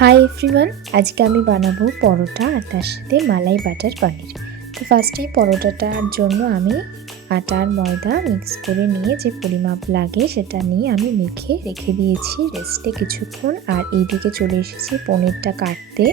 Hi everyone, আজকে আমি বানাবো পরোটা আর তার সাথে মালাই বাটার পনির। তো ফার্স্টেই পরোটাটার জন্য আমি আটা আর ময়দা মিক্স করে নিয়ে যে পরিমাপ লাগে সেটা নিয়ে আমি মেখে রেখে দিয়েছি রেস্টে কিছুক্ষণ। আর এইদিকে চলে এসেছি পনিরটা কাটতে।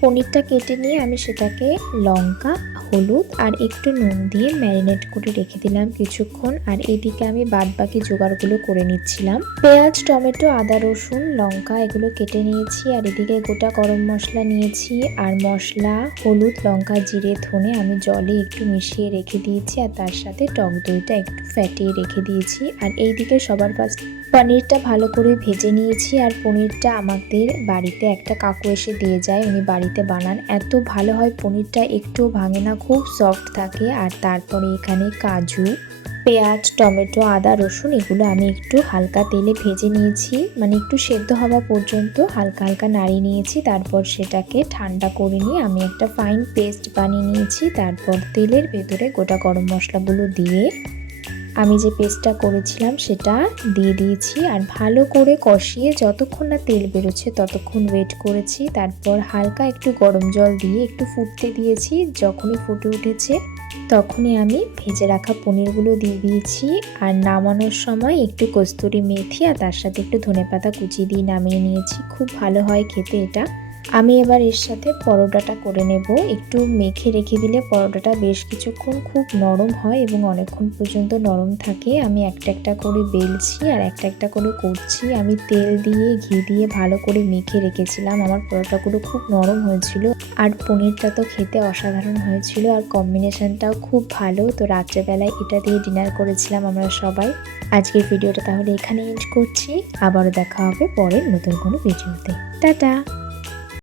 পনিরটা কেটে নিয়ে আমি সেটাকে লঙ্কা, হলুদ আর একটু নুন দিয়ে ম্যারিনেট করে রেখে দিলাম কিছুক্ষণ। আর এইদিকে আমি বাদবাকি জোগাড়গুলো করে নিচ্ছিলাম। পেঁয়াজ, টমেটো, আদা, রসুন, লঙ্কা এগুলো কেটে নিয়েছি। আর এদিকে গোটা গরম মশলা নিয়েছি। আর মশলা, হলুদ, লঙ্কা, জিরে, ধনে আমি জলে একটু মিশিয়ে রেখে দিয়েছি। আর তার সাথে টক দইটা একটু ফ্যাটিয়ে রেখে দিয়েছি। আর এইদিকে সবার ফার্স্ট পনিরটা ভালো করে ভেজে নিয়েছি। আর পনিরটা আমাদের বাড়িতে একটা কাকু এসে দিয়ে যায়, উনি বাড়িতে বানান, এত ভালো হয় পনিরটা, একটুও ভাঙে না, খুব সফট থাকে। আর তারপরে এখানে কাজু, পেঁয়াজ, টমেটো, আদা, রসুন এগুলো আমি একটু হালকা তেলে ভেজে নিয়েছি, মানে একটু সেদ্ধ হওয়া পর্যন্ত হালকা হালকা নাড়িয়ে নিয়েছি। তারপর সেটাকে ঠান্ডা করে নিয়ে আমি একটা ফাইন পেস্ট বানিয়ে নিয়েছি। তারপর তেলের ভেতরে গোটা গরম মশলাগুলো দিয়ে আমি যে পেস্টটা করেছিলাম সেটা দিয়ে দিয়েছি। আর ভালো করে কষিয়ে যতক্ষণ না তেল বেরোচ্ছে ততক্ষণ ওয়েট করেছি। তারপর হালকা একটু গরম জল দিয়ে একটু ফুটতে দিয়েছি। যখনই ফুটে উঠেছে তখনই আমি ভেজে রাখা পনিরগুলো দিয়ে দিয়েছি। আর নামানোর সময় একটু কস্তুরি মেথি আর তার সাথে একটু ধনেপাতা কুচি দিয়ে নামিয়ে নিয়েছি। খুব ভালো হয় খেতে এটা। আমি এবার এর সাথে পরোটাটা করে নেব। একটু মেখে রেখে দিলে পরোটাটা বেশ কিছুক্ষণ খুব নরম হয় এবং অনেকক্ষণ পর্যন্ত নরম থাকে। আমি একটা একটা করে বেলছি আর একটা একটা করে করছি। আমি তেল দিয়ে ঘি দিয়ে ভালো করে মেখে রেখেছিলাম। আমার পরোটাগুলো খুব নরম হয়েছিল। আর পনিরটা তো খেতে অসাধারণ হয়েছিল আর কম্বিনেশনটাও খুব ভালো। তো রাত্রেবেলায় এটা দিয়ে ডিনার করেছিলাম আমরা সবাই। আজকের ভিডিওটা তাহলে এখানে এন্ড করছি। আবারও দেখা হবে পরের নতুন কোনো ভিডিওতে। টাটা।